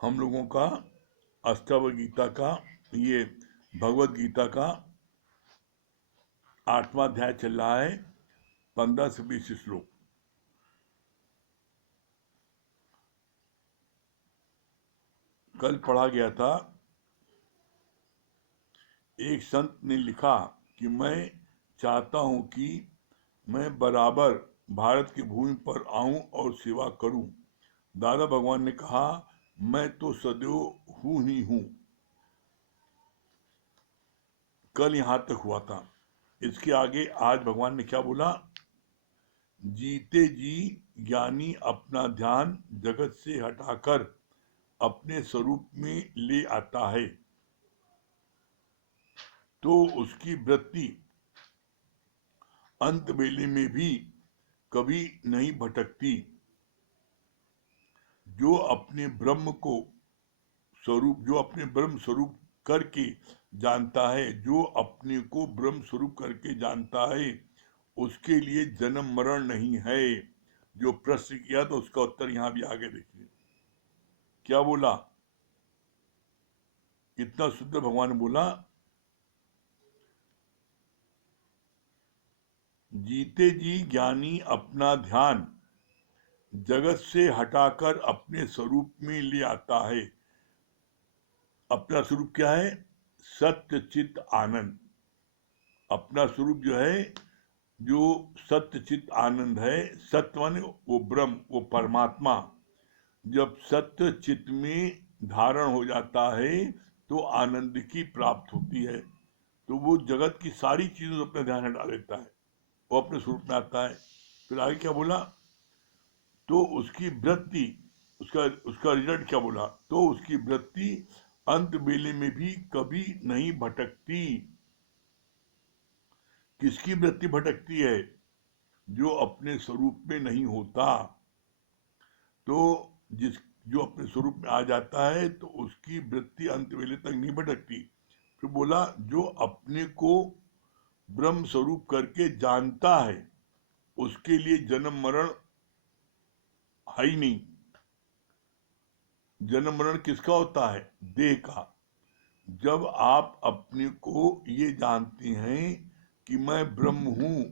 हम लोगों का अष्टावक्र गीता का ये भगवत गीता का 8वां अध्याय चल रहा है, 15 से 20 श्लोक। कल पढ़ा गया था, एक संत ने लिखा कि मैं चाहता हूं कि मैं बराबर भारत की भूमि पर आऊं और सेवा करूं। दादा भगवान ने कहा, मैं तो सदैव हूं ही हूं। कल यहां तक हुआ था। इसके आगे आज भगवान ने क्या बोला? जीते जी ज्ञानी अपना ध्यान जगत से हटाकर अपने स्वरूप में ले आता है तो उसकी वृत्ति अंत बेले में भी कभी नहीं भटकती। जो अपने ब्रह्म स्वरूप करके जानता है, जो अपने को ब्रह्म स्वरूप करके जानता है, उसके लिए जन्म मरण नहीं है। जो प्रश्न किया तो उसका उत्तर यहां भी आगे देखिए क्या बोला। इतना शुद्ध भगवान ने बोला, जीते जी ज्ञानी अपना ध्यान जगत से हटाकर अपने स्वरूप में ले आता है। अपना स्वरूप क्या है? सत्य चित आनंद। अपना स्वरूप जो है, जो सत्य चित आनंद है, सत्य माने वो ब्रह्म, वो परमात्मा। जब सत्य चित में धारण हो जाता है तो आनंद की प्राप्त होती है। तो वो जगत की सारी चीजों से अपना ध्यान हटा लेता है, वो अपने स्वरूप में आता है। फिर आगे क्या बोला? तो उसकी वृत्ति, उसका उसका रिजल्ट क्या बोला? तो उसकी वृत्ति अंत बेले में भी कभी नहीं भटकती। किसकी वृत्ति भटकती है? जो अपने स्वरूप में नहीं होता। तो जिस जो अपने स्वरूप में आ जाता है तो उसकी वृत्ति अंत वेले तक नहीं भटकती। फिर बोला, जो अपने को ब्रह्म स्वरूप करके जानता है उसके लिए जन्म मरण है ही नहीं। जन्म मरण किसका होता है? देह का। जब आप अपने को ये जानते हैं कि मैं ब्रह्म हूं,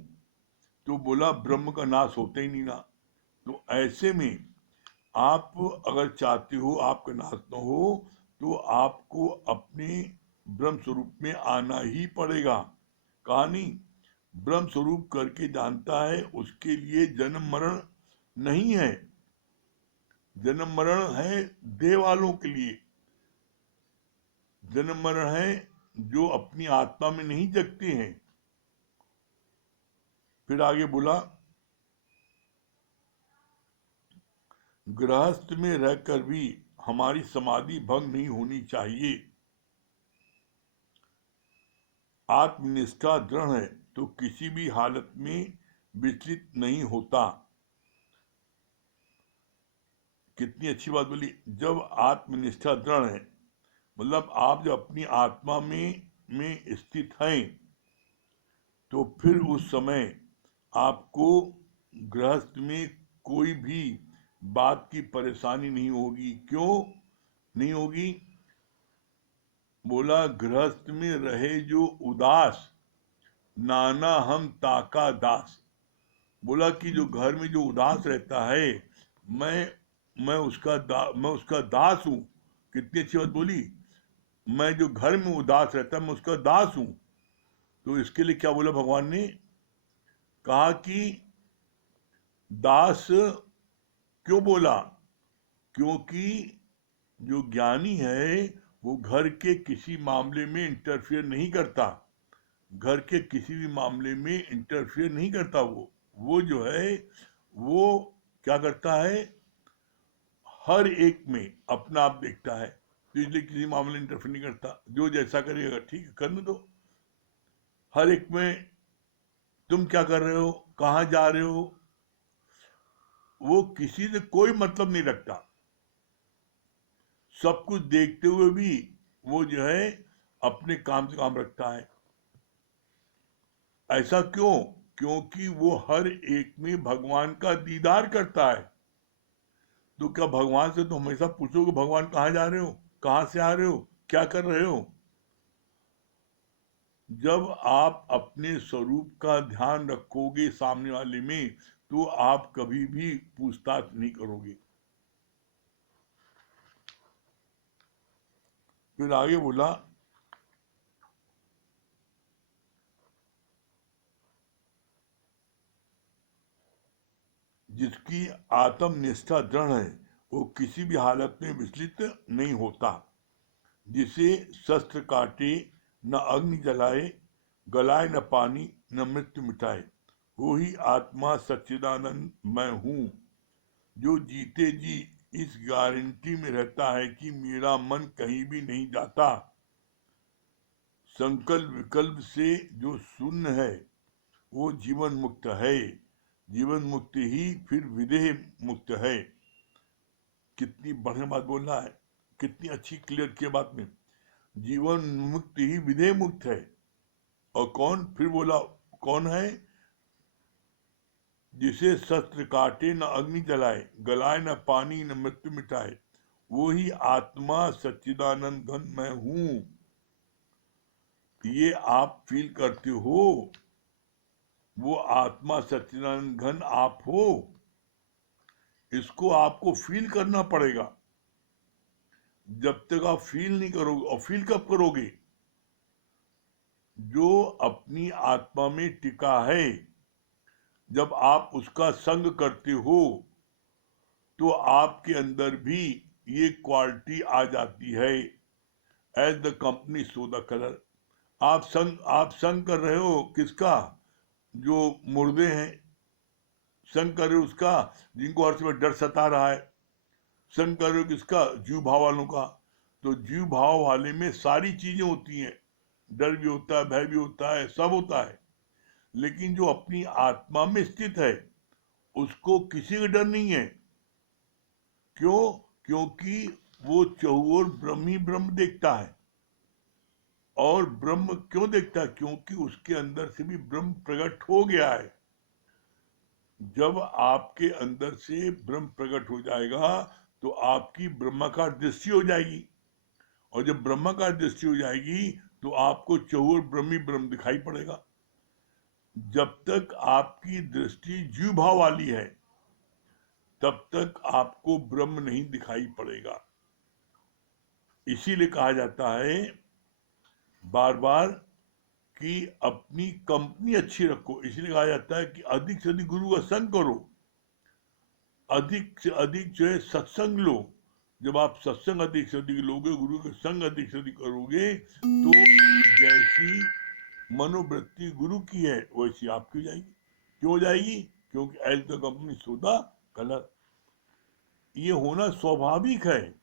तो बोला ब्रह्म का नाश होता ही नहीं ना। तो ऐसे में आप अगर चाहते हो आपका नाश न हो तो आपको अपने ब्रह्म स्वरूप में आना ही पड़ेगा। कहानी ब्रह्म स्वरूप करके जानता है उसके लिए जन्म मरण नहीं है। जन्म मरण है देह वालों के लिए। जन्म मरण है जो अपनी आत्मा में नहीं जगते हैं। फिर आगे बोला, गृहस्थ में रहकर भी हमारी समाधि भंग नहीं होनी चाहिए। आत्मनिष्ठा दृढ़ है तो किसी भी हालत में विचलित नहीं होता। कितनी अच्छी बात बोली। जब आत्मनिष्ठा दृढ़ है, मतलब आप जब अपनी आत्मा में स्थित हैं, तो फिर उस समय आपको गृहस्थ में कोई भी बात की परेशानी नहीं होगी। क्यों नहीं होगी? बोला, गृहस्थ में रहे जो उदास, नाना हम ताका दास। बोला कि जो घर में जो उदास रहता है, मैं उसका दास हूं। कितनी अच्छी बात बोली। मैं जो घर में उदास रहता है मैं उसका दास हूं। तो इसके लिए क्या बोला भगवान ने? कहा कि दास क्यों बोला? क्योंकि जो ज्ञानी है वो घर के किसी मामले में इंटरफियर नहीं करता। घर के किसी भी मामले में इंटरफियर नहीं करता। वो जो है वो क्या करता है? हर एक में अपना आप देखता है, तो इसलिए किसी मामले में इंटरफेयर नहीं करता। जो जैसा करेगा ठीक है, करने दो। हर एक में तुम क्या कर रहे हो, कहाँ जा रहे हो, वो किसी से कोई मतलब नहीं रखता। सब कुछ देखते हुए भी वो जो है अपने काम से काम रखता है। ऐसा क्यों? क्योंकि वो हर एक में भगवान का दीदार करता है। तो क्या भगवान से तो हमेशा पूछोगे भगवान कहाँ जा रहे हो, कहाँ से आ रहे हो, क्या कर रहे हो? जब आप अपने स्वरूप का ध्यान रखोगे सामने वाले में, तो आप कभी भी पूछताछ नहीं करोगे। फिर आगे बोला, जिसकी आत्मनिष्ठा दृढ़ है वो किसी भी हालत में विचलित नहीं होता। जिसे शस्त्र काटे न अग्नि जलाए, गलाए न पानी न मृत्यु मिटाए, वो ही आत्मा सच्चिदानंद मैं हूँ। जो जीते जी इस गारंटी में रहता है कि मेरा मन कहीं भी नहीं जाता, संकल्प विकल्प से जो शून्य है, वो जीवन मुक्त है। जीवन मुक्त ही फिर विदेह मुक्त है। कितनी बढ़िया बात बोल रहा है, कितनी अच्छी क्लियर किया बात में। जीवन मुक्त ही विदेह मुक्त है। और कौन, फिर बोला कौन है? जिसे शस्त्र काटे न अग्नि जलाए, गलाए न पानी न मृत्यु मिटाए, वो ही आत्मा सच्चिदानंद घन मैं हूं। ये आप फील करते हो, वो आत्मा सच्चिदानंद घन आप हो। इसको आपको फील करना पड़ेगा। जब तक आप फील नहीं करोगे, और फील कब करोगे? जो अपनी आत्मा में टिका है, जब आप उसका संग करते हो, तो आपके अंदर भी ये क्वालिटी आ जाती है। As the company so the colour. आप संग कर रहे हो किसका? जो मुर्दे हैं। संग कर रहे हो उसका जिनको हर समय डर सता रहा है। संग कर रहे हो किसका? जीव भाव वालों का। तो जीव भाव वाले में सारी चीजें होती हैं, डर भी होता है, भय भी होता है, सब होता है। लेकिन जो अपनी आत्मा में स्थित है, उसको किसी का डर नहीं है। क्यों? क्योंकि वो चहुओर ब्रह्म ही ब्रह्म देखता है। और ब्रह्म क्यों देखता है? क्योंकि उसके अंदर से भी ब्रह्म प्रकट हो गया है। जब आपके अंदर से ब्रह्म प्रकट हो जाएगा, तो आपकी ब्रह्माकार दृष्टि हो जाएगी। और जब ब्रह्माकार दृष्टि हो जाएगी, तो आपको चहुओर ब्रह्म ही ब्रह्म दिखाई पड़ेगा। जब तक आपकी दृष्टि जीव भाव वाली है, तब तक आपको ब्रह्म नहीं दिखाई पड़ेगा। इसीलिए कहा जाता है बार बार कि अपनी कंपनी अच्छी रखो। इसलिए कहा जाता है कि अधिक से अधिक गुरु का संग करो, अधिक से अधिक जो है सत्संग लो। जब आप सत्संग अधिक से अधिक लोगे, गुरु का संग अधिक से अधिक करोगे, तो जैसी मनोवृत्ति गुरु की है वैसी आपकी हो जाएगी। क्यों हो जाएगी? क्योंकि as the company so the colour. ये होना स्वाभाविक है,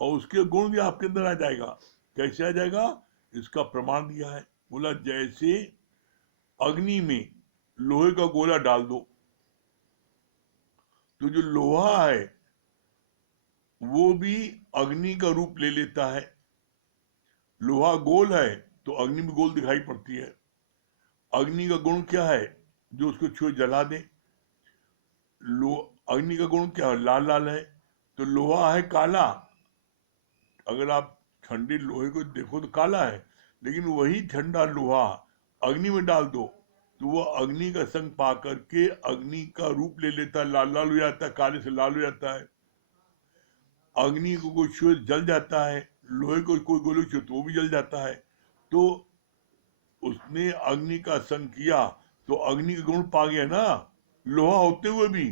और उसके गुण भी आपके अंदर आ जाएगा। कैसे आ जाएगा? इसका प्रमाण दिया है। बोला जैसे अग्नि में लोहे का गोला डाल दो, तो जो लोहा है वो भी अग्नि का रूप ले लेता है। लोहा गोल है तो अग्नि भी गोल दिखाई पड़ती है। अग्नि का गुण क्या है? जो उसको छुए जला दे। लो अग्नि का गुण क्या है? लाल लाल है। तो लोहा है काला, अगर आप ठंडे लोहे को देखो तो काला है, लेकिन वही ठंडा लोहा अग्नि में डाल दो, तो वह अग्नि का संग पा करके अग्नि का रूप ले लेता है, लाल लाल हो जाता है, काले से लाल हो जाता है। अग्नि को कोई छुए जल जाता है, लोहे को कोई गोले छुए तो वो भी जल जाता है। तो उसने अग्नि का संग किया तो अग्नि का गुण पा गया ना, लोहा होते हुए भी।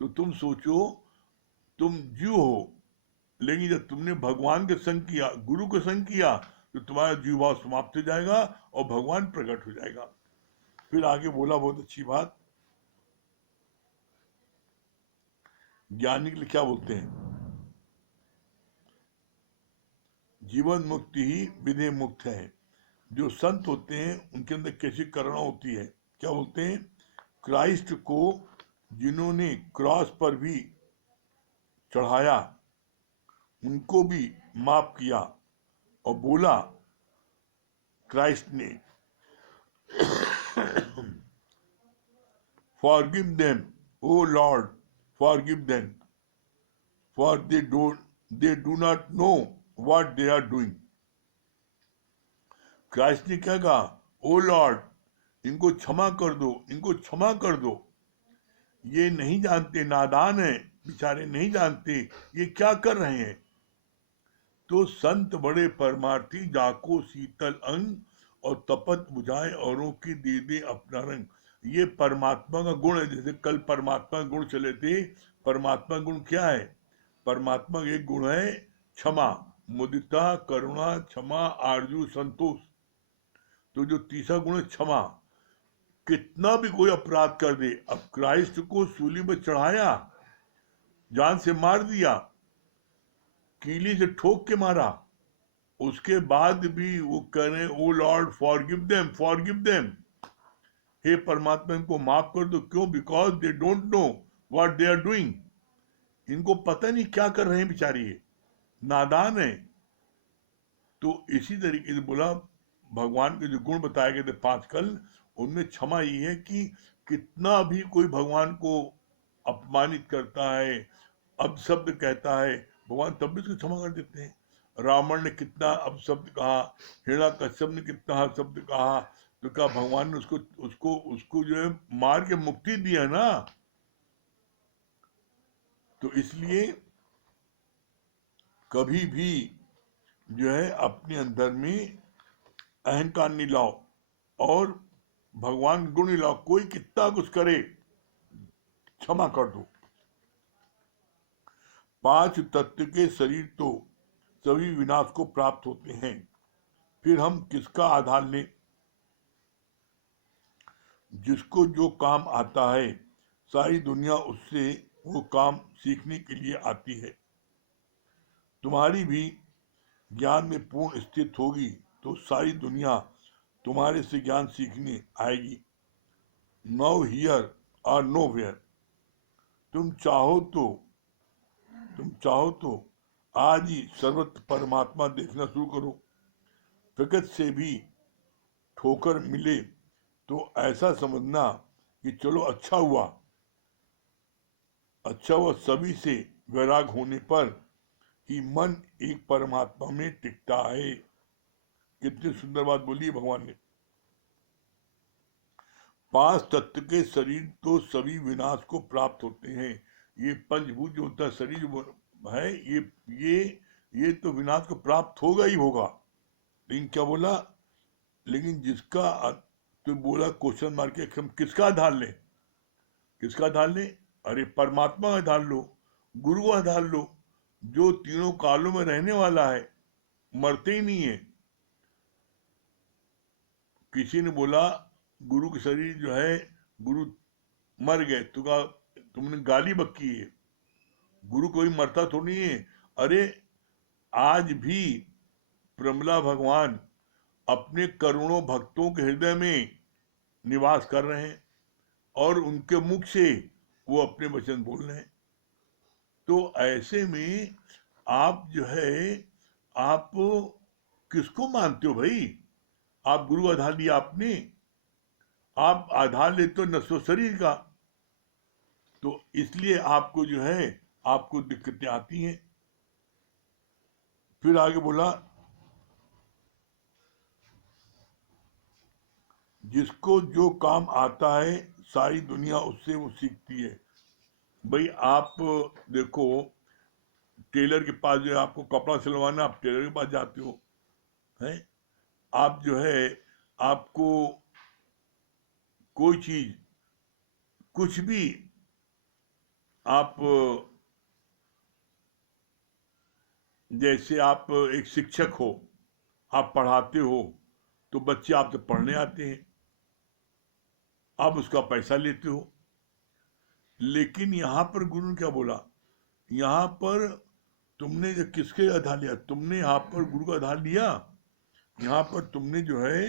तो तुम सोचो, तुम जीव हो, लेकिन जब तुमने भगवान के संग किया, गुरु के संग किया, तो तुम्हारा जीव भाव समाप्त हो जाएगा और भगवान प्रकट हो जाएगा। फिर आगे बोला बहुत अच्छी बात, ज्ञानी के लिए क्या बोलते हैं? जीवन मुक्ति ही विधेय मुक्त है। जो संत होते हैं उनके अंदर कैसी करुणा होती है। क्या बोलते हैं? क्राइस्ट को जिन्होंने क्रॉस पर भी चढ़ाया, उनको भी माफ किया। और बोला क्राइस्ट ने, forgive them O lord forgive them, for they do not know what they are doing. Christ ने क्या कहा? ओ लॉर्ड इनको क्षमा कर दो, इनको क्षमा कर दो, ये नहीं जानते, नादान है बेचारे, नहीं जानते ये क्या कर रहे हैं। तो संत बड़े परमार्थी, जाको शीतल अंग, और तपत बुझाए औरों की दे दे अपना रंग। ये परमात्मा का गुण है। जैसे कल परमात्मा का गुण चले थे, परमात्मा गुण क्या है? परमात्मा का एक गुण है क्षमा, मुदिता, करुणा, क्षमा, आरजू, संतोष। तो जो तीसरा गुण है क्षमा, कितना भी कोई अपराध कर दे, अब क्राइस्ट को सूली पर चढ़ाया, जान से मार दिया, कीली से ठोक के मारा, उसके बाद भी वो कह रहे O Lord forgive them, forgive them, हे परमात्मा इनको माफ कर दो। क्यों? Because they don't know what they are doing. इनको पता नहीं क्या कर रहे हैं बेचारी, नादान है। तो इसी तरीके से बोला, भगवान के जो गुण बताए गए थे 5 कल, उनमें क्षमा ये है कि कितना भी कोई भगवान को अपमानित करता है, अपशब्द कहता है, भगवान तब भी उसको क्षमा कर देते हैं। रावण ने कितना अपशब्द कहा, हिरण्याकश्यप ने कितना अपशब्द कहा, तो क्या भगवान ने उसको उसको उसको जो है मार के मुक्ति दिया ना। तो इसलिए कभी भी जो है अपने अंदर में अहंकार नहीं लाओ और भगवान गुण नहीं लाओ। कोई कितना कुछ करे, क्षमा कर दो। 5 तत्व के शरीर तो सभी विनाश को प्राप्त होते हैं, फिर हम किसका आधार लें? जिसको जो काम आता है, सारी दुनिया उससे वो काम सीखने के लिए आती है। तुम्हारी भी ज्ञान में पूर्ण स्थित होगी तो सारी दुनिया तुम्हारे से ज्ञान सीखने आएगी। नो हियर और नो वेयर। तुम चाहो तो आज ही सर्वत्र परमात्मा देखना शुरू करो। प्रकृति से भी ठोकर मिले तो ऐसा समझना कि चलो अच्छा हुआ, सभी से वैराग होने पर ही मन एक परमात्मा में टिकता है। कितनी सुंदर बात बोली है भगवान ने। 5 तत्व के शरीर तो सभी विनाश को प्राप्त होते हैं। ये पंचभूत जो होता है शरीर जो है, ये तो विनाश को प्राप्त होगा ही होगा। लेकिन क्या बोला? लेकिन जिसका तो बोला क्वेश्चन मार के, हम किसका आधार लें? किसका आधार लें? अरे परमात्मा का आधार लो, गुरु का आधार लो, जो तीनों कालों में रहने वाला है, मरते ही नहीं है। किसी ने बोला गुरु के शरीर जो है, गुरु मर गए, तो का तुमने गाली बक्की है। गुरु कोई मरता थोड़ी है। अरे आज भी प्रमला भगवान अपने करोड़ों भक्तों के हृदय में निवास कर रहे हैं और उनके मुख से वो अपने वचन बोल रहे हैं। तो ऐसे में आप जो है, आप किसको मानते हो भाई? आप गुरु आधार लिया आपने, आप आधार लेते हो नस्व शरीर का, तो इसलिए आपको जो है आपको दिक्कतें आती हैं। फिर आगे बोला, जिसको जो काम आता है सारी दुनिया उससे वो सीखती है। भाई आप देखो, टेलर के पास जो है आपको कपड़ा सिलवाना, आप टेलर के पास जाते हो, हैं? आप जो है आपको कोई चीज, कुछ भी, आप जैसे आप एक शिक्षक हो, आप पढ़ाते हो, तो बच्चे आपसे पढ़ने आते हैं, आप उसका पैसा लेते हो। लेकिन यहाँ पर गुरु ने क्या बोला? यहाँ पर तुमने जो किसके आधार लिया? तुमने यहाँ पर गुरु का आधार लिया। यहाँ पर तुमने जो है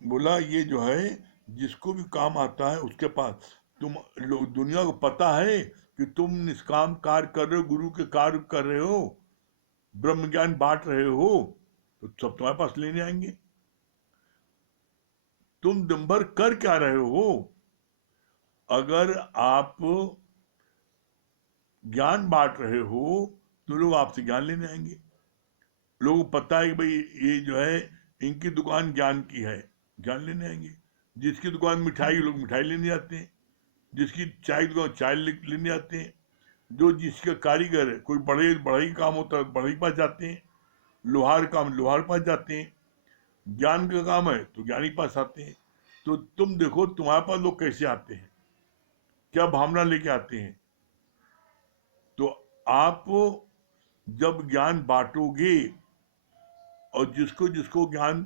बोला ये जो है जिसको भी काम आता है उसके पास, तुम दुनिया को पता है कि तुम निष्काम कार्य कर रहे हो, गुरु के कार्य कर रहे हो, ब्रह्म ज्ञान बांट रहे हो, तो सब तुम्हारे पास लेने आएंगे। तुम दिन भर कर क्या रहे हो? अगर आप ज्ञान बांट रहे हो तो लोग आपसे ज्ञान लेने आएंगे। लोगों को पता है कि भाई ये जो है इनकी दुकान ज्ञान की है, ज्ञान लेने आएंगे। जिसकी दुकान मिठाई, लोग मिठाई लेने जाते हैं। जिसकी चाय की दुकान, चाय लेने जाते हैं। जो जिसका कारीगर है, कोई बढ़ई काम होता है, बढ़ई के पास जाते हैं। लोहार काम, लोहार के पास जाते हैं। ज्ञान का काम है तो ज्ञानी के पास आते हैं। तो तुम देखो तुम्हारे पास लोग कैसे आते हैं, क्या भावना लेके आते हैं। तो आप जब ज्ञान बांटोगे और जिसको जिसको ज्ञान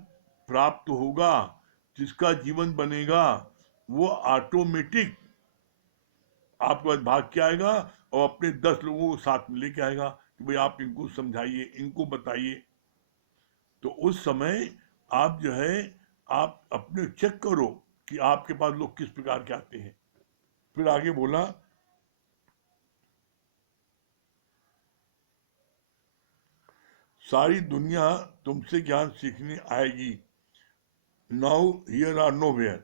प्राप्त होगा, जिसका जीवन बनेगा, वो ऑटोमेटिक आपके पास भाग के आएगा और अपने 10 लोगों को साथ में लेके आएगा कि भाई आप इनको समझाइए, इनको बताइए। तो उस समय आप जो है, आप अपने चेक करो कि आपके पास लोग किस प्रकार के आते हैं। फिर आगे बोला, सारी दुनिया तुमसे ज्ञान सीखने आएगी। Now here or nowhere.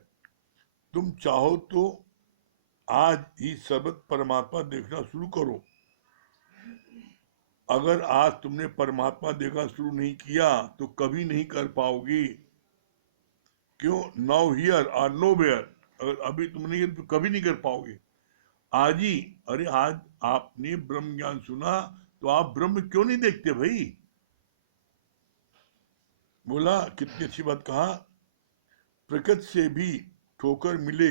तुम चाहो तो आज ही सर्वत्र परमात्मा देखना शुरू करो। अगर आज तुमने परमात्मा देखना शुरू नहीं किया तो कभी नहीं कर पाओगे। क्यों? Now here or nowhere. अगर अभी तुम नहीं तो कभी नहीं कर पाओगे। आज ही, अरे आज आपने ब्रह्म ज्ञान सुना तो आप ब्रह्म क्यों नहीं देखते भाई? बोला, कितनी अच्छी बात कहा। प्रकृति से भी ठोकर मिले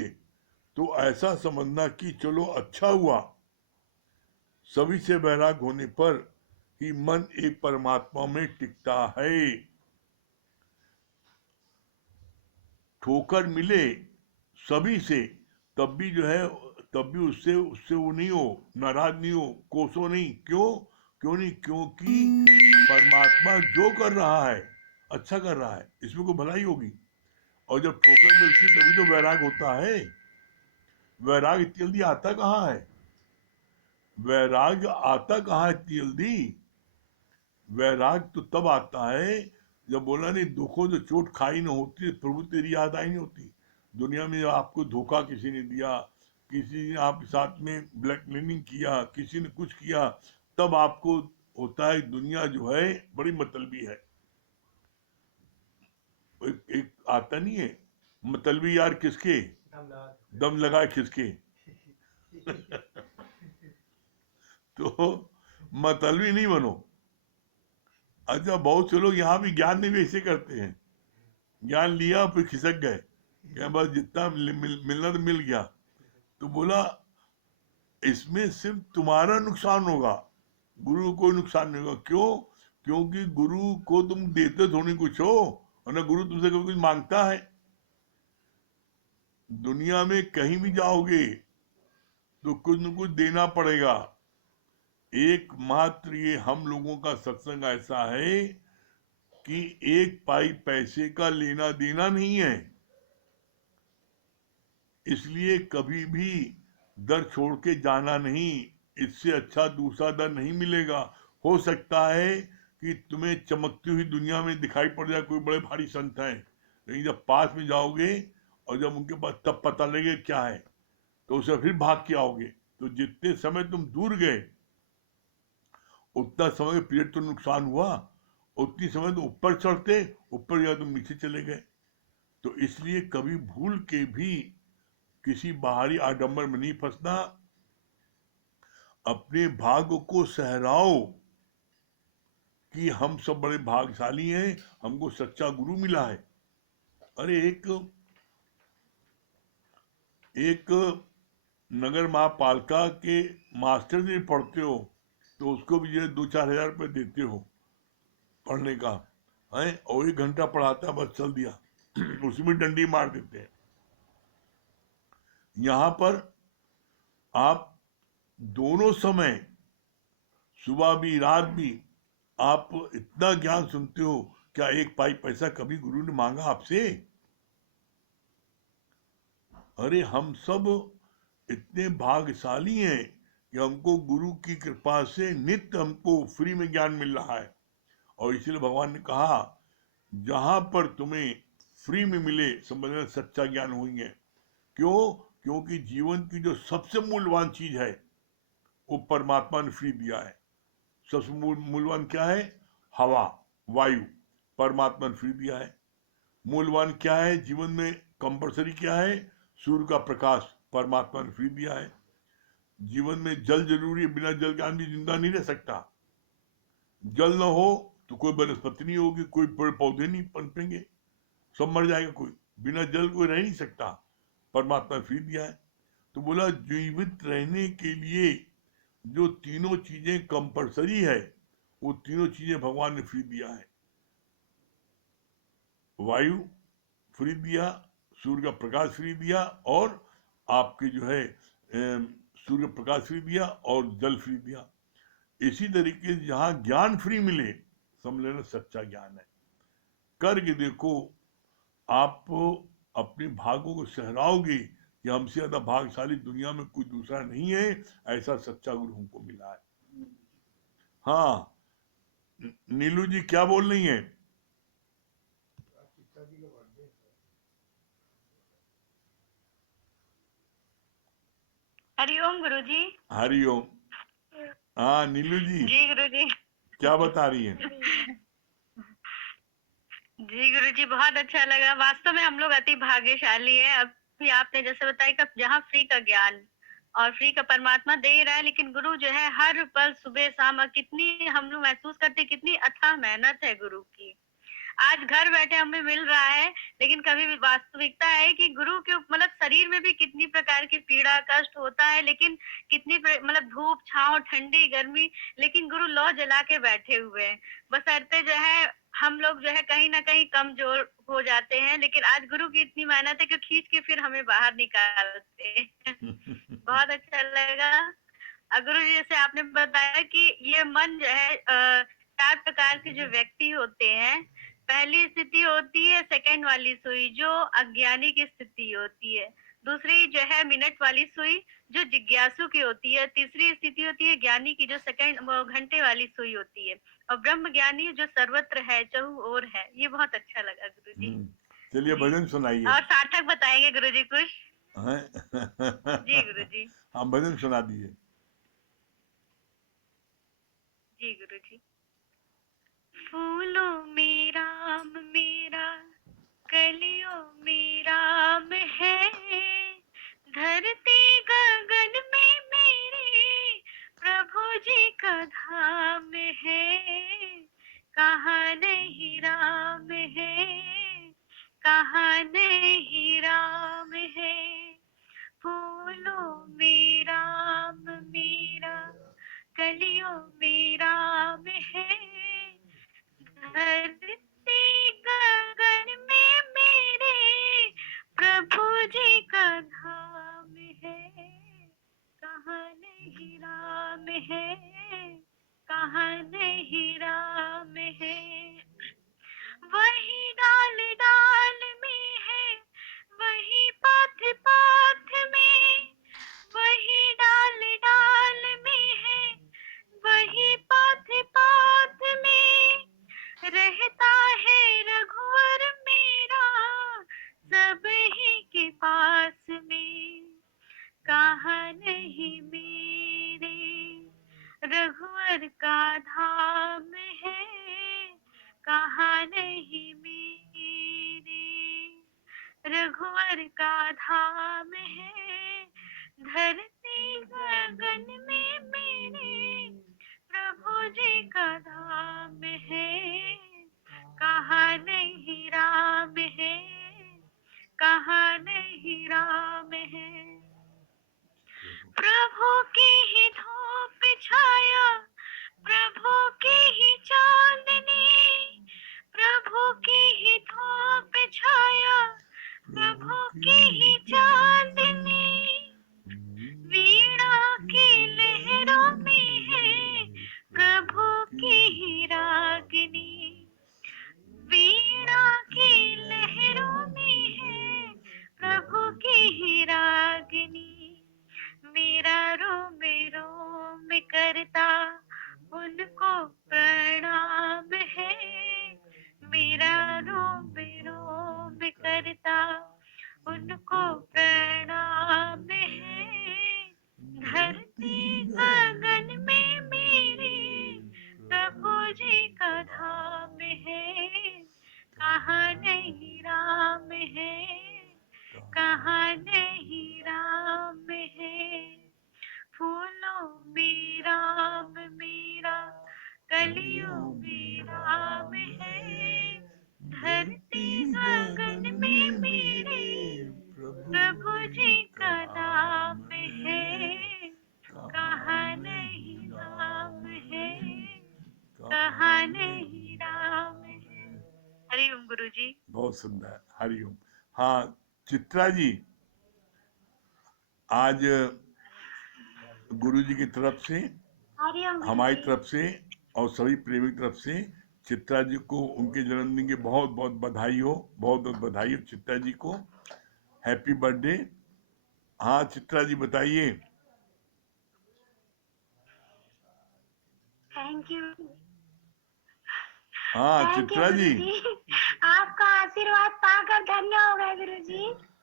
तो ऐसा समझना कि चलो अच्छा हुआ। सभी से वैराग होने पर ही मन एक परमात्मा में टिकता है। ठोकर मिले सभी से, तब भी जो है, तब भी उससे उससे वो नहीं हो, नाराज नहीं हो, कोसो नहीं। क्यों? क्यों नहीं? क्योंकि परमात्मा जो कर रहा है अच्छा कर रहा है, इसमें कोई भलाई होगी। और जब ठोकर मिलती तभी तो वैराग होता है। वैराग इतनी जल्दी आता कहाँ है? वैराग आता कहाँ है इतनी जल्दी? वैराग तो तब आता है जब बोला नहीं, दुखों तो चोट खाई न होती, प्रभु तेरी याद आई नहीं होती। दुनिया में आपको धोखा किसी ने दिया, किसी ने आपके साथ में ब्लैकमेलिंग किया, किसी ने कुछ किया, तब आपको होता है दुनिया जो है बड़ी मतलबी है। एक आता नहीं है, मतलबी यार किसके? दम लगाए किसके? तो मतलबी नहीं बनो। अच्छा, बहुत से लोग यहाँ भी ज्ञान में भी ऐसे करते हैं। ज्ञान लिया फिर खिसक गए, क्या बस जितना मिलना तो मिल गया। तो बोला इसमें सिर्फ तुम्हारा नुकसान होगा, गुरु को कोई नुकसान नहीं होगा। क्यों? क्योंकि गुरु को तुम देते थोड़ी कुछ हो, और ना गुरु तुमसे कभी कुछ मांगता है। दुनिया में कहीं भी जाओगे तो कुछ न कुछ देना पड़ेगा। एकमात्र ये हम लोगों का सत्संग ऐसा है कि एक पाई पैसे का लेना देना नहीं है। इसलिए कभी भी दर छोड़ के जाना नहीं। इससे अच्छा दूसरा दर नहीं मिलेगा। हो सकता है कि तुम्हें चमकती हुई दुनिया में दिखाई पड़ जाए कोई बड़े भारी संत हैं, लेकिन जब पास में जाओगे और जब उनके पास तब पता लगे क्या है, तो उसे फिर भाग के आओगे। तो जितने समय तुम दूर गए उतना समय पीरियड तो नुकसान हुआ, उतनी समय तो ऊपर चढ़ते, ऊपर गया तुम नीचे चले गए। तो इसलिए कभी भूल के भी किसी बाहरी आडंबर में नहीं फंसना। अपने भाग्य को सहराओ कि हम सब बड़े भाग्यशाली हैं, हमको सच्चा गुरु मिला है। अरे एक नगर महापालिका के मास्टर जी पढ़ते हो तो उसको भी जो 2-4 हजार रुपये देते हो पढ़ने का है, और 1 घंटा पढ़ाता बस चल दिया उसमें डंडी मार देते हैं। यहाँ पर आप दोनों समय, सुबह भी रात भी, आप इतना ज्ञान सुनते हो। क्या एक पाई पैसा कभी गुरु ने मांगा आपसे? अरे हम सब इतने भाग्यशाली हैं कि हमको गुरु की कृपा से नित्य हमको फ्री में ज्ञान मिल रहा है। और इसलिए भगवान ने कहा, जहां पर तुम्हें फ्री में मिले, समझना सच्चा ज्ञान होंगे। क्यों? क्योंकि जीवन की जो सबसे मूल्यवान चीज है वो परमात्मा ने फ्री दिया है। सबसे मूल्यवान क्या है? हवा, वायु, परमात्मा ने फ्री दिया है। मूल्यवान क्या है जीवन में? कंपल्सरी क्या है? सूर्य का प्रकाश, परमात्मा ने फ्री दिया है। जीवन में जल जरूरी है, बिना जल के आदमी जिंदा नहीं रह सकता। जल न हो तो कोई वनस्पति नहीं होगी, कोई पेड़ पौधे नहीं पनपेंगे, सब मर जाएगा। कोई बिना जल कोई रह नहीं सकता, परमात्मा ने फ्री दिया है। तो बोला जीवित रहने के लिए जो तीनों चीजें कंपल्सरी है, वो तीनों चीजें भगवान ने फ्री दिया है। वायु फ्री दिया, सूर्य का प्रकाश फ्री दिया, और आपके जो है सूर्य प्रकाश फ्री दिया, और जल फ्री दिया। इसी तरीके से जहां ज्ञान फ्री मिले, समझ लेना सच्चा ज्ञान है। करके देखो, आप अपने भागों को सहराओगे कि हमसे ज्यादा भाग्यशाली दुनिया में कोई दूसरा नहीं है, ऐसा सच्चा गुरु हमको मिला है। हाँ, नीलू जी क्या बोल रही हैं? हरिओम गुरुजी। हरिओम। हाँ नीलू जी जी गुरुजी। क्या बता रही हैं? जी गुरुजी, बहुत अच्छा लगा। वास्तव में हम लोग अति भाग्यशाली है। अभी आपने जैसे बताया कि जहाँ फ्री का ज्ञान और फ्री का परमात्मा दे रहा है, लेकिन गुरु जो है हर पल सुबह शाम कितनी हम लोग महसूस करते हैं, कितनी अथाह मेहनत है गुरु की। आज घर बैठे हमें मिल रहा है, लेकिन कभी भी वास्तविकता है कि गुरु के मतलब शरीर में भी कितनी प्रकार की पीड़ा कष्ट होता है, लेकिन कितनी मतलब धूप छांव ठंडी गर्मी, लेकिन गुरु लौ जला के बैठे हुए हैं। बशर्ते जो है हम लोग जो है कहीं ना कहीं कमजोर हो जाते हैं, लेकिन आज गुरु की इतनी मेहनत है कि खींच के फिर हमें बाहर निकालते हैं। बहुत अच्छा लगा। गुरु जी जैसे आपने बताया कि ये मन जो है 4 प्रकार के जो व्यक्ति होते हैं। पहली स्थिति होती है सेकंड वाली सुई, जो अज्ञानी की स्थिति होती है। दूसरी जो है मिनट वाली सुई, जो जिज्ञासु की होती है। तीसरी स्थिति होती है ज्ञानी की, जो सेकंड घंटे वाली सुई होती है। और ब्रह्म ज्ञानी जो सर्वत्र है, चहु ओर है। ये बहुत अच्छा लगा गुरु जी। चलिए जी भजन सुनाइए। और सार्थक बताएंगे गुरु जी कुछ? जी गुरु जी। हाँ भजन सुना दीजिए। जी गुरु जी। फूलों में राम मेरा, कलियों में राम है। धरती गगन में मेरे प्रभु जी का धाम है। कहाँ नहीं राम है, कहाँ नहीं राम है। फूलों में राम मेरा, कलियों में राम है। धरती गगन में मेरे प्रभु जी का धाम है। कहाँ नहीं राम है, कहाँ नहीं राम है। वही डाल डाल में है, वही पाथ पाथ में। वही डाल डाल में है, वही पाथ पाथ में। रहता है रघुवर मेरा, सब ही के पास में। कहाँ नहीं मेरे रघुवर का धाम है। कहाँ नहीं मेरे रघुवर का धाम है। धरती गगन में मेरे प्रभु जी का धाम है। कहाँ नहीं राम है, कहाँ नहीं राम है। प्रभु की ही धूप छाया, प्रभु की ही चांदनी। प्रभु की ही धूप छाया, प्रभु की ही चांदनी। वीणा की लहरों में है, प्रभु की ही रागिनी। वीणा की लहरों में है, प्रभु की ही रागिनी। मेरा रोम बहुत सुंदर, हरिओम। हाँ चित्रा जी, आज गुरु जी की तरफ से, हरिओम हमारी गुरुजी। तरफ से और सभी प्रेमी की तरफ से चित्रा जी को उनके जन्मदिन की बहुत बहुत बधाई हो, बहुत बहुत बधाई हो चित्रा जी को, हैप्पी बर्थडे। हाँ चित्रा जी बताइए। Thank you. हाँ थैंक यू चित्रा जी। गुरुजी। आपका आशीर्वाद पाकर धन्य हो गए गुरुजी।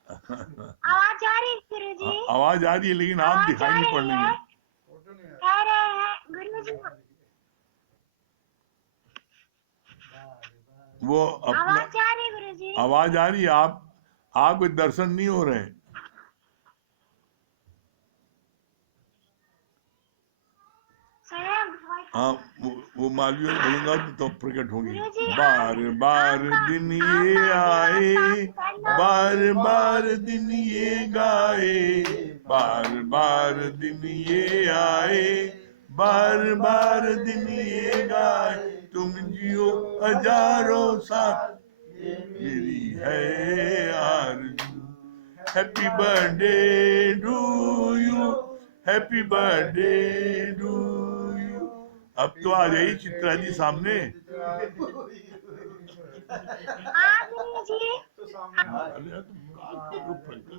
आवाज आ रही गुरुजी? आवाज आ रही है लेकिन आप आवाज दिखाई आ नहीं पड़ रही रही है? है। कह रहे हैं गुरुजी, वो अपना आवाज आ रही है गुरुजी? आवाज आ रही है, आपके दर्शन नहीं हो रहे हैं। स्वयं हाँ वो मालवीय का भजन गाओ तो प्रकट होंगी। गुरुजी बार बार दिन ये आपका आए, आशीर्वाद पाकर बार बार दिन ये गाए, बार बार दिन ये आए, बार बार दिन ये गाए, तुम जियो हजारों साल मेरी है आरज़ू। Happy birthday to you, happy birthday to you. अब तो आ जाइए चित्रा जी सामने। हाँ गुरुजी। अरे यार, तुम कान खोलो प्रकट।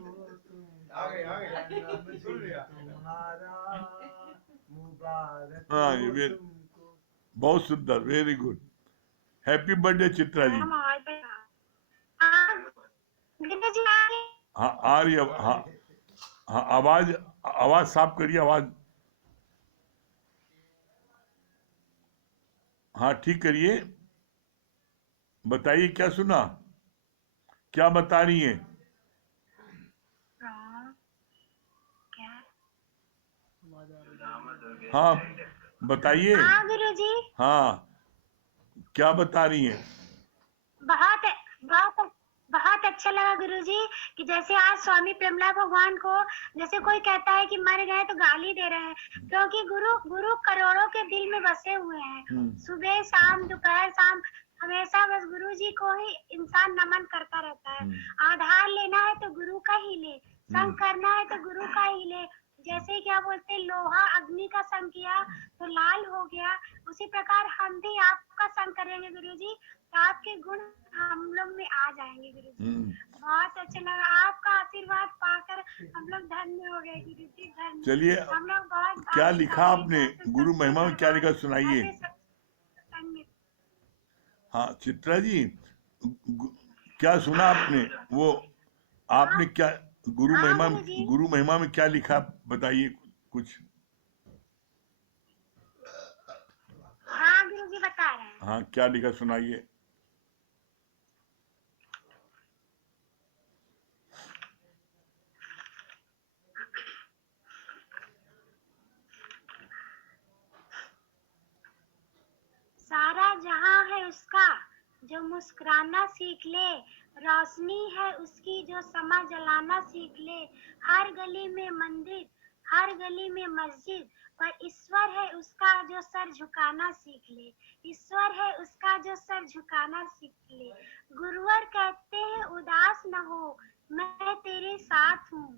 हाँ ये बहुत सुंदर, very good. Happy birthday Chitra ji. हम आवाज पे हाँ गुरुजी आ रही। हाँ आ रही है। हाँ हाँ आवाज आवाज साफ करिए, आवाज हाँ ठीक करिए। बताइए क्या सुना, क्या बता रही हैं? क्या? हाँ बताइए। हाँ गुरुजी। हाँ क्या बता रही हैं? बहुत बहुत बहुत अच्छा लगा गुरुजी कि जैसे आज स्वामी प्रेमला भगवान को जैसे कोई कहता है कि मर गए तो गाली दे रहे हैं, क्योंकि गुरु गुरु करोड़ों के दिल में बसे हुए हैं। सुबह शाम दोपहर शाम हमेशा बस गुरु जी को ही इंसान नमन करता रहता है। आधार लेना है तो गुरु का ही ले, संग करना है तो गुरु का ही ले। जैसे क्या बोलते लोहा अग्नि का संग किया तो लाल हो गया, उसी प्रकार हम भी आपका संग करेंगे गुरु जी, तो आपके गुण हम लोग में आ जाएंगे गुरु जी। बहुत अच्छा लगा आपका आशीर्वाद पाकर, हम लोग धन्य हो गए गुरु जी, धन्य। चलिए हम लोग बहुत क्या लिखा आपने गुरु महिमा में, क्या लिखा सुनाइए। हाँ चित्रा जी, क्या सुना आपने? वो आपने क्या गुरु महिमा में क्या लिखा बताइए कुछ। हाँ गुरु जी बता रहे हैं। हाँ क्या लिखा सुनाइए। सारा जहां है उसका जो मुस्कुराना सीख ले, रोशनी है उसकी जो समा जलाना सीख ले। हर गली में मंदिर, हर गली में मस्जिद, पर ईश्वर है उसका जो सर झुकाना सीख ले। ईश्वर है उसका जो सर झुकाना सीख ले। गुरुवर कहते हैं उदास न हो, मैं तेरे साथ हूँ,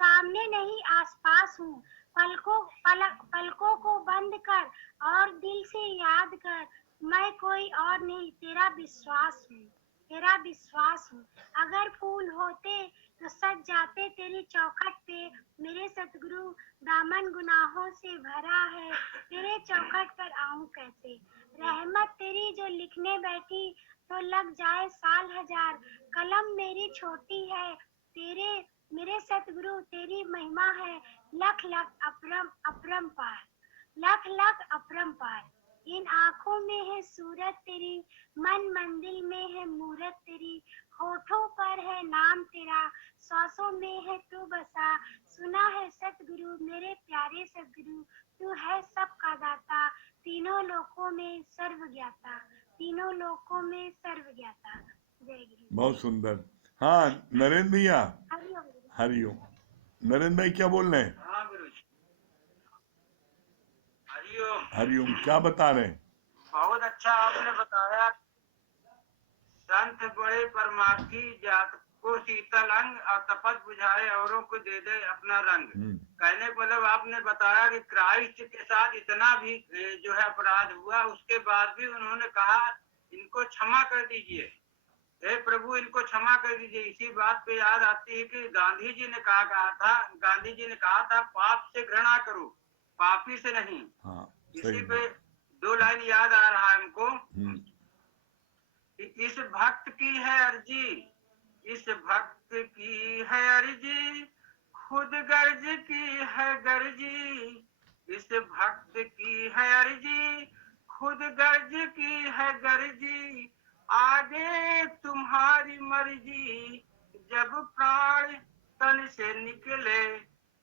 सामने नहीं आसपास हूँ। पलकों को बंद कर और दिल से याद कर, मैं कोई और नहीं तेरा विश्वास हूँ, तेरा विश्वास हूँ। अगर फूल होते तो सज जाते तेरी चौखट पे, मेरे सतगुरु दामन गुनाहों से भरा है, तेरे चौखट पर आऊं कैसे। रहमत तेरी जो लिखने बैठी तो लग जाए साल हजार, कलम मेरी छोटी है तेरे मेरे सतगुरु तेरी महिमा है लख लख अपरंपार, लख लख अपरंपार। इन आंखों में है सूरत तेरी, मन मंदिर में है मूरत तेरी, होठों पर है नाम तेरा, सांसों में है तू बसा। सुना है सतगुरु मेरे प्यारे सतगुरु, तू है सबका दाता, तीनों लोकों में सर्व ज्ञाता, तीनों लोकों में सर्व ज्ञाता। जय गुरु। बहुत सुंदर। हाँ नरेंद्र भैया। हरिओम। हरिओम। नरेंद्र भाई क्या बोल रहे हैं? हाँ गुरुजी, हरिओम। हरिओम क्या बता रहे हैं? बहुत अच्छा आपने बताया। संत बड़े परमार्थी, जात को शीतल अंग और तपत बुझाए औरों को दे दे अपना रंग। कहने का मतलब आपने बताया कि क्राइस्ट के साथ इतना भी जो है अपराध हुआ, उसके बाद भी उन्होंने कहा इनको क्षमा कर दीजिए, हे प्रभु इनको क्षमा कर दीजिए। इसी बात पे याद आती है कि गांधी जी ने कहा था पाप से घृणा करो, पापी से नहीं। इसी पे दो लाइन याद आ रहा है हमको, इस भक्त की है अर्जी, इस भक्त की है अर्जी, खुद गर्ज की है गर्जी। इस भक्त की है अर्जी, खुद गर्ज की है गर्जी। आगे तुम्हारी मर्जी, जब प्राण तन से निकले।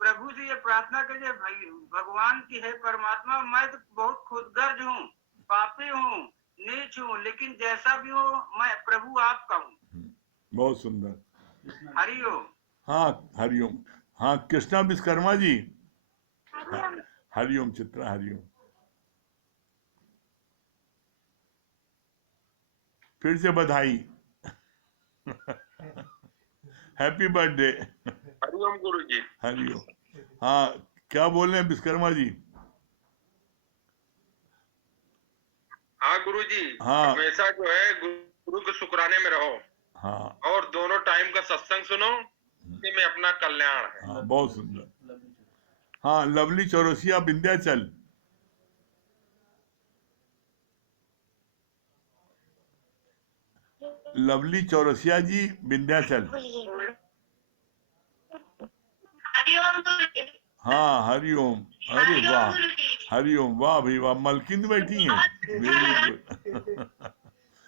प्रभु से ये प्रार्थना करिए, भाई भगवान की है परमात्मा, मैं तो बहुत खुदगर्ज हूँ, पापी हूँ, नीच हूँ, लेकिन जैसा भी हो मैं प्रभु आपका हूँ। बहुत सुंदर। हरिओम। हाँ हरिओम। हाँ कृष्णा विश्वकर्मा जी, हरिओम चित्रा, हरिओम। फिर से बधाई। Happy birthday. हरिओम गुरु जी। हरिओम। हाँ क्या बोल रहे हैं विश्वकर्मा जी? हाँ गुरु जी, हाँ हमेशा जो है गुरु के शुक्राने में रहो। हाँ और दोनों टाइम का सत्संग सुनो, इसी में अपना कल्याण है। हाँ बहुत सुंदर। हाँ लवली चौरसिया विंध्याचल। लवली चौरसिया जी विंध्याचल। हाँ हरिओम। अरे वाह, हरिओम, वाह भाई वाह, मलकिंद बैठी हैं, वेरी गुड।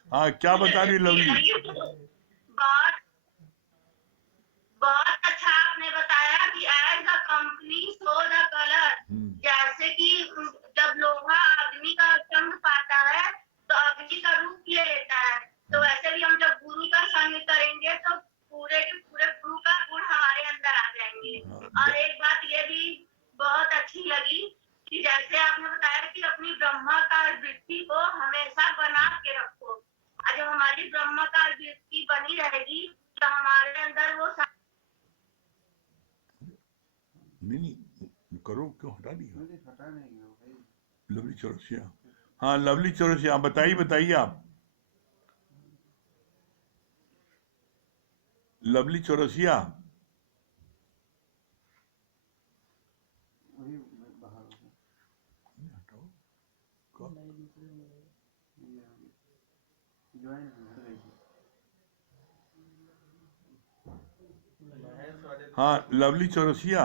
हाँ क्या बता रही लवली? बहुत अच्छा आपने बताया कि as the company so the colour. जैसे कि जब लोहा अग्नि का संग पाता है तो अग्नि का रूप ले लेता है, तो वैसे भी हम जब गुरु का संग करेंगे तो पूरे के पूरे गुरु का गुण हमारे अंदर आ जाएंगे। और एक बात ये भी बहुत अच्छी लगी कि जैसे आपने बताया कि अपनी ब्रह्माकार वृत्ति को हमेशा बना के रखो, और जब हमारी ब्रह्माकार वृत्ति बनी रहेगी तो हमारे अंदर वो नहीं करो, क्यों हटा दिया? लवली चौरसिया। हाँ लवली चौरसिया, बताइए बताइए आप। लवली चौरसिया। हाँ लवली चौरसिया।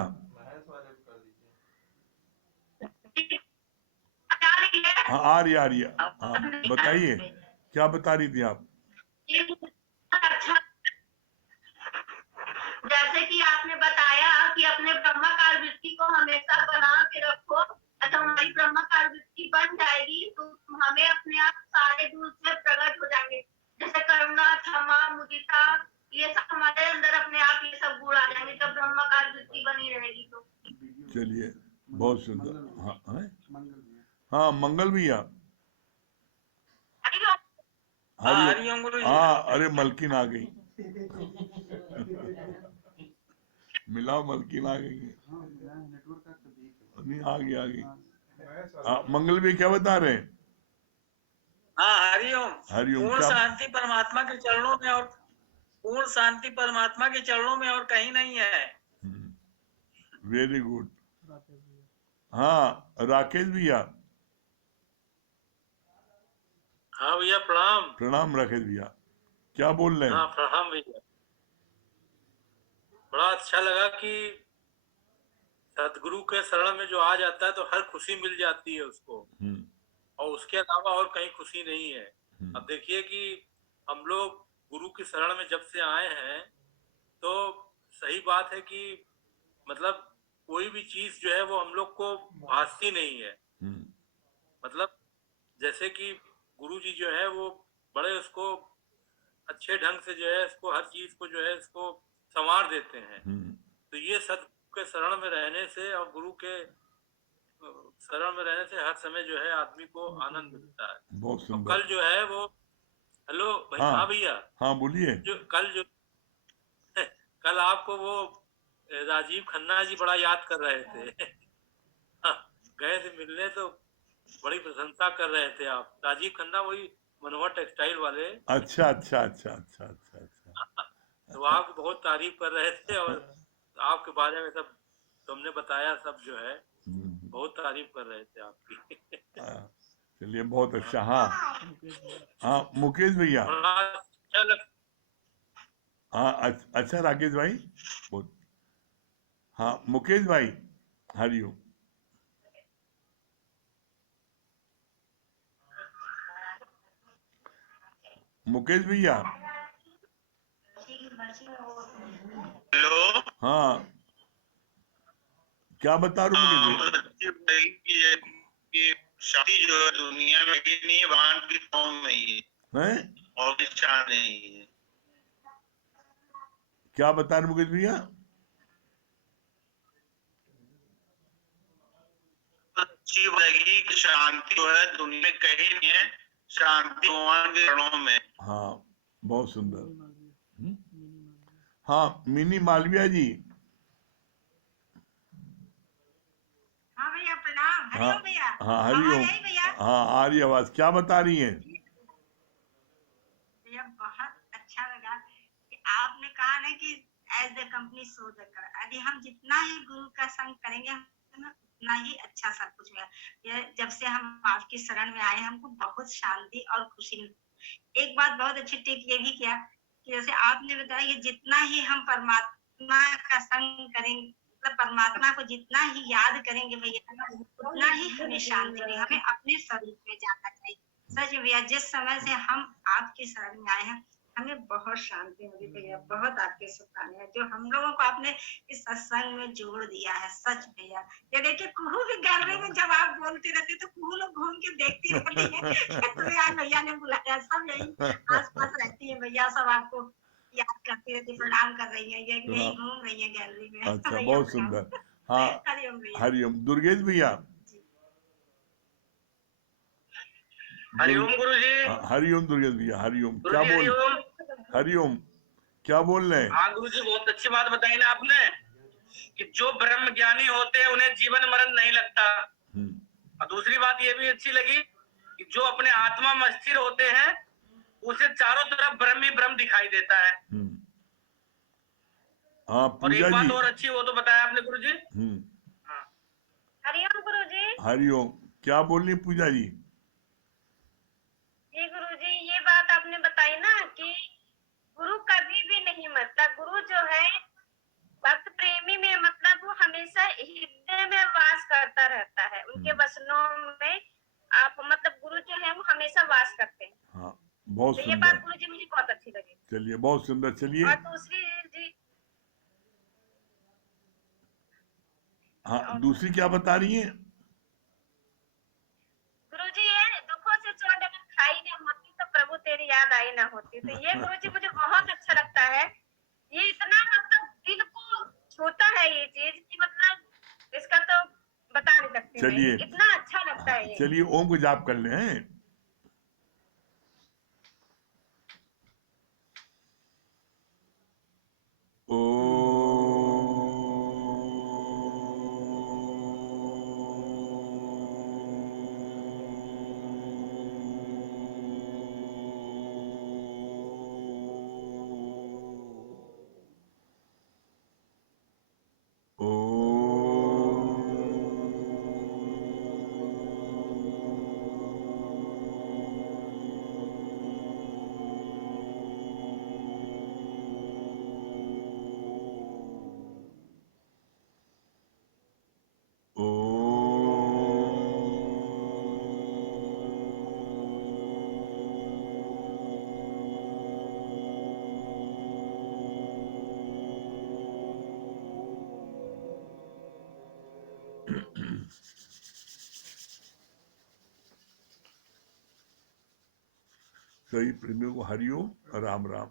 हाँ आ रही है। हाँ बताइए क्या बता रही थी आप? जैसे कि आपने बताया कि अपने ब्रह्माकार वृत्ति को हमेशा बना के रखो, अच्छा हमारी ब्रह्माकार वृत्ति बन जाएगी तो हमें अपने आप सारे गुण से प्रकट हो जाएंगे, जैसे करुणा, क्षमा, मुदिता, ये सब हमारे अंदर अपने आप ये सब गुण आ जाएंगे जब ब्रह्माकार वृत्ति बनी रहेगी तो। चलिए बहुत सुंदर। हाँ हाँ मंगल भैया। हरिओम। हाँ अरे मलकिन आ गई। मिलाओ, मलकिन आ गई है। नहीं आ गई। हाँ मंगल भैया क्या बता रहे हैं? हाँ हरिओम। हरिओम। पूर्ण शांति परमात्मा के चरणों में, और पूर्ण शांति परमात्मा के चरणों में और कहीं नहीं है। Very good. हाँ राकेश भैया। हाँ भैया प्रणाम। प्रणाम राकेश भैया, क्या बोल रहे हैं? हाँ प्रणाम भैया। बड़ा अच्छा लगा कि सदगुरु के शरण में जो आ जाता है तो हर खुशी मिल जाती है उसको, और उसके अलावा और कहीं खुशी नहीं है। अब देखिए कि हम लोग गुरु की शरण में जब से आए हैं तो सही बात है कि मतलब कोई भी चीज जो है वो हम लोग को भासती नहीं है। मतलब जैसे कि गुरु जी जो है वो बड़े उसको अच्छे ढंग से जो है इसको हर चीज को जो है इसको संवार देते हैं। तो ये सदगुरु के शरण में रहने से और गुरु के शरण में रहने से हर समय जो है आदमी को आनंद मिलता है। बहुत और सुंदर। कल जो है वो हेलो भाई, हाँ हाँ भैया, हाँ बोलिए। जो कल आपको वो राजीव खन्ना जी बड़ा याद कर रहे थे। हाँ, गए थे मिलने तो बड़ी प्रशंसा कर रहे थे आप। राजीव खन्ना वही मनोहर टेक्सटाइल वाले। अच्छा अच्छा अच्छा अच्छा अच्छा अच्छा। तो आपकी बहुत तारीफ कर रहे थे और आपके बारे में सब तुमने बताया, सब जो है हम्म, बहुत तारीफ कर रहे थे आपकी। हाँ, चलिए बहुत हाँ, अच्छा। हाँ हाँ मुकेश भैया। बड़ा अच्छा लग। हाँ अच्छा राकेश भाई। बहुत। हाँ मुकेश भाई, हरिओम। मुकेश भैया। हेलो। हाँ क्या बता रहे हो मुकेश हाँ, भैया? बहुत अच्छी बताई कि शादी जो है दुनिया में ही नहीं है, भगवान की फॉर्म में ही है हैं? और इच्छा नहीं है। क्या बता रहे मुकेश भैया? अच्छी बताएगी कि शांति जो है दुनिया में कहीं नहीं है, शांति भगवान के चरणों में। हाँ बहुत सुंदर। हम्म? हाँ मिनी मालविया जी। हाँ भैया प्रणाम। हाँ हरिओम भैया। हाँ आवाज हरिओम। आई भैया? हाँ आ रही आवाज, क्या बता रही हैं? भैया बहुत अच्छा लगा कि आपने कहा ना कि as the company so the कर, यदि हम जितना ही गुरु का संग करेंगे हमें उतना ही अच्छा सब कुछ मिलेगा। जब से हम आपकी शरण में आए हमको बहुत शांति और खुशी मिली। एक बात बहुत अच्छी टिप ये भी किया कि जैसे आपने बताया कि जितना ही हम परमात्मा का संग करेंगे, मतलब परमात्मा को जितना ही याद करेंगे भैया उतना ही हमें शांति मिलेगी। हमें अपने स्वरूप में जाना चाहिए। सच में भैया जिस समय से हम आपकी शरण में आए हैं हमें बहुत शांति मिली भैया। बहुत आपके शुभकामनाएं जो हम लोगों को आपने इस सत्संग में जोड़ दिया है। सच भैया ये देखिए कुहू भी गैलरी में जब आप बोलते रहते तो कुहू लोग घूम के देखती रहती है। तो यार भैया ने बुलाया, सब यही आस पास रहती है भैया, सब आपको याद करती रहती, प्रणाम कर रही है, यही प्रणाम। घूम रही है गैलरी में। अच्छा भैया बहुत प्रणाम। सुंदर। हाँ हरिओम भैया। हरिओम। दुर्गेश भैया। जी। हरिओम गुरु जी। हरिओम दुर्गेश भैया, हरिओम। गुरु क्या जी बोल? हरिओम। हरिओम। क्या बोल रहे हैं? हाँ गुरु जी, बहुत अच्छी बात बताई ना आपने कि जो ब्रह्म ज्ञानी होते हैं उन्हें जीवन मरण नहीं लगता। हम्म, और दूसरी बात ये भी अच्छी लगी कि जो अपने आत्मा में स्थिर होते हैं उसे चारों तरफ ब्रह्म ही ब्रह्म दिखाई देता है। हम्म। हाँ और पूजा एक जी। बात और अच्छी वो तो बताया आपने गुरु जी। हम्म। हाँ। हरिओम गुरु जी। हरिओम। क्या बोल रही पूजा जी? जी गुरु जी, ये बात आपने बताई ना कि गुरु कभी भी नहीं मरता। गुरु जो है भक्त प्रेमी में, मतलब वो हमेशा हृदय में वास करता रहता है। उनके वचनों में आप, मतलब गुरु जो है वो हमेशा वास करते हैं। हाँ बहुत तो ये सुंदर। बात गुरु जी मुझे बहुत अच्छी लगी। चलिए बहुत सुंदर। चलिए। और दूसरी जी, हाँ दूसरी क्या बता रही हैं? गुरु जी ये दुखों से चोट अगर खाई न होती तो प्रभु तेरी याद आई ना होती। तो ये गुरु जी मुझे बहुत अच्छा लगता है। ये इतना मतलब दिल को छूता है ये चीज कि मतलब इसका तो बता नहीं सकती मैं, चलिए। इतना अच्छा लगता हाँ है ये। चलिए ओम को जाप कर ले हैं। ओ सभी प्रेमियों को हरिओम, राम राम।